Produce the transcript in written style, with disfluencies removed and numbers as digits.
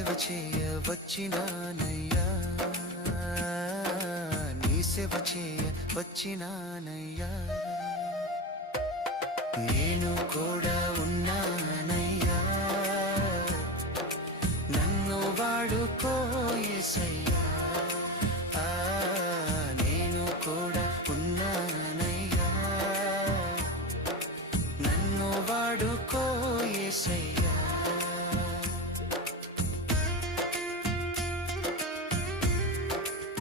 సేవ చేయ వచ్చినానయ్యా, నీ సేవ చేయ వచ్చినానయ్యా. నేను కూడా ఉన్నానయ్యా, నన్ను వాడుకో యేసయ్యా.